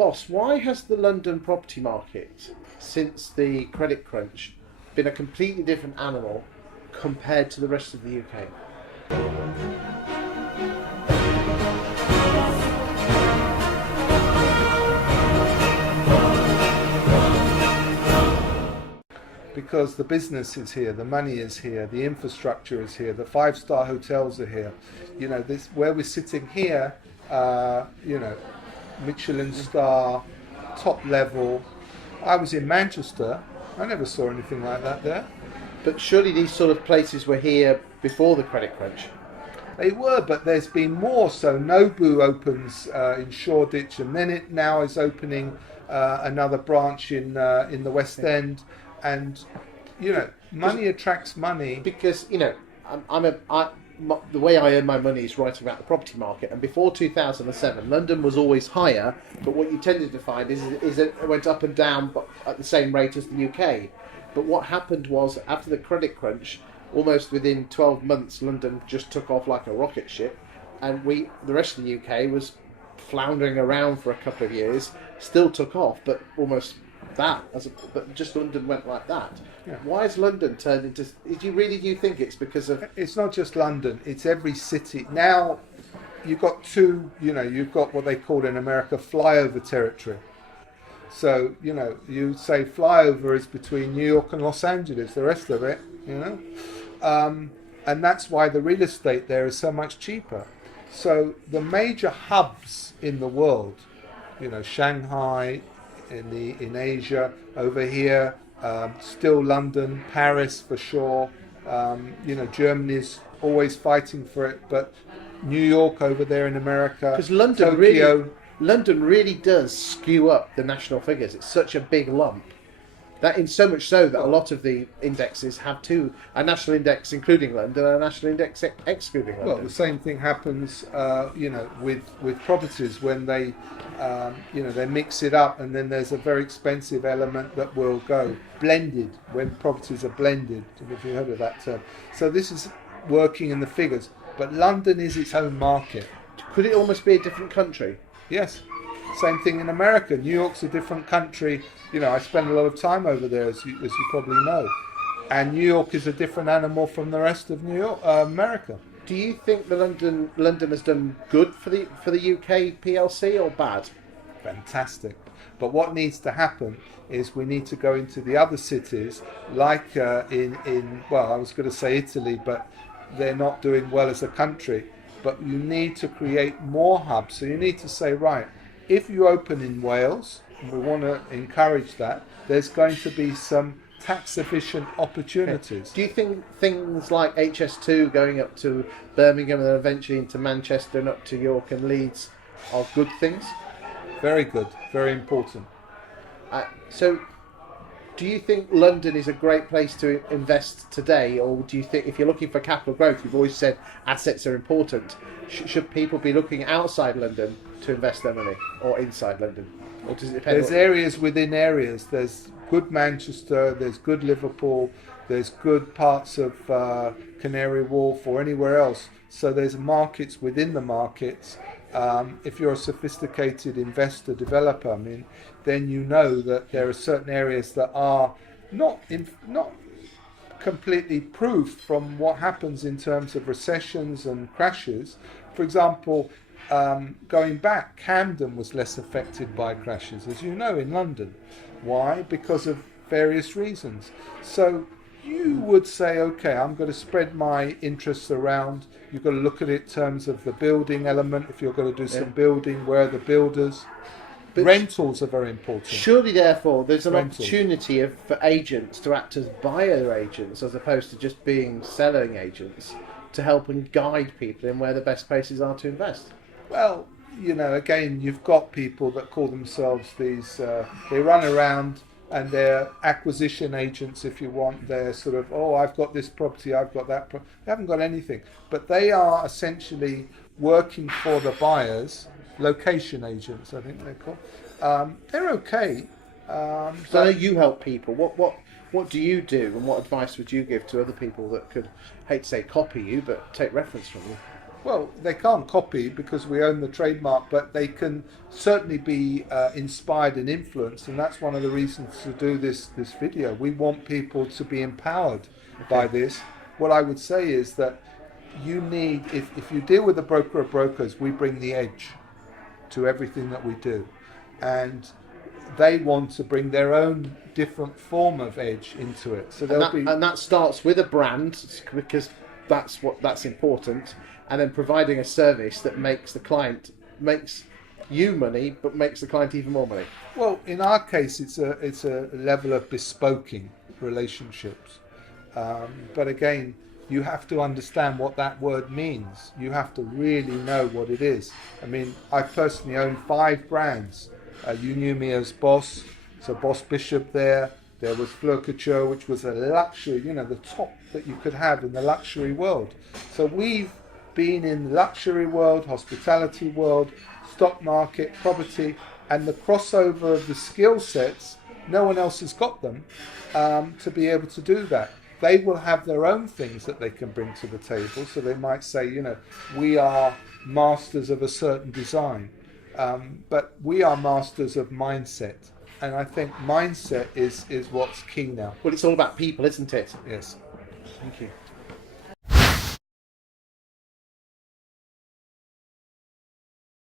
Boss, why has the London property market, since the credit crunch, been a completely different animal compared to the rest of the UK? Because the business is here, the money is here, the infrastructure is here, the five-star hotels are here. You know, this where we're sitting here, Michelin star, top level. I was in Manchester. I never saw anything like that there. But surely these sort of places were here before the credit crunch. They were, but there's been more. So Nobu opens in Shoreditch, and then it now is opening another branch in the West End. And money attracts money because the way I earn my money is writing about the property market. And before 2007, London was always higher, but what you tended to find is it went up and down at the same rate as the UK. But what happened was, after the credit crunch, almost within 12 months, London just took off like a rocket ship, and the rest of the UK was floundering around for a couple of years, still took off, but almost that, but just London went like that. Yeah. Why has London turned into? Do you think it's because of? It's not just London; it's every city. Now, you've got you've got what they call in America flyover territory. So you say flyover is between New York and Los Angeles. The rest of it, and that's why the real estate there is so much cheaper. So the major hubs in the world, Shanghai. In Asia, over here, still London, Paris for sure. Germany's always fighting for it, but New York over there in America, because London really does skew up the national figures. It's such a big lump. That in so much so that a lot of the indexes have a national index including London and a national index excluding London. Well, the same thing happens, with properties when they mix it up, and then there's a very expensive element that will go blended when properties are blended. I don't know if you heard of that term. So this is working in the figures, but London is its own market. Could it almost be a different country? Yes. Same thing in America. New York's a different country. I spend a lot of time over there, as you probably know. And New York is a different animal from the rest of America. Do you think London has done good for the UK PLC or bad? Fantastic. But what needs to happen is we need to go into the other cities, like I was going to say Italy, but they're not doing well as a country. But you need to create more hubs. So you need to say, right, if you open in Wales, and we want to encourage that, there's going to be some tax-efficient opportunities. Do you think things like HS2 going up to Birmingham and then eventually into Manchester and up to York and Leeds are good things? Very good, very important. So, do you think London is a great place to invest today, or do you think if you're looking for capital growth, you've always said assets are important, should people be looking outside London to invest their money, or inside London? Or does it depend? There's areas within areas. There's good Manchester, there's good Liverpool, there's good parts of Canary Wharf or anywhere else. So there's markets within the markets. If you're a sophisticated investor, developer, then you know that there are certain areas that are not completely proof from what happens in terms of recessions and crashes. For example, going back, Camden was less affected by crashes, as you know, in London. Why? Because of various reasons. So you would say, okay, I'm going to spread my interests around. You've got to look at it in terms of the building element. If you're going to do some building, where are the builders? But rentals are very important. Surely, therefore, there's an opportunity for agents to act as buyer agents as opposed to just being selling agents to help and guide people in where the best places are to invest. Well, again, you've got people that call themselves these, they run around and they're acquisition agents, if you want. They're sort of, I've got this property, I've got that property. They haven't got anything. But they are essentially working for the buyers, location agents, I think they're called. They're okay. So you help people. What do you do, and what advice would you give to other people that could, hate to say copy you, but take reference from you? Well, they can't copy because we own the trademark, but they can certainly be inspired and influenced, and that's one of the reasons to do this video. We want people to be empowered by this. What I would say is that you need, if you deal with a broker of brokers, we bring the edge to everything that we do, and they want to bring their own different form of edge into it. So and that starts with a brand, because that's important, and then providing a service that makes makes you money, but makes the client even more money. Well, in our case, it's a level of bespoking relationships, but again, you have to understand what that word means. You have to really know what it is. I mean, I personally own 5 brands. You knew me as Boss, so Boss Bishop there. There was Fleur Couture, which was a luxury, the top that you could have in the luxury world. So we've been in the luxury world, hospitality world, stock market, property, and the crossover of the skill sets, no one else has got them to be able to do that. They will have their own things that they can bring to the table. So they might say, we are masters of a certain design, but we are masters of mindset. And I think mindset is what's key now. Well, it's all about people, isn't it? Yes. Thank you.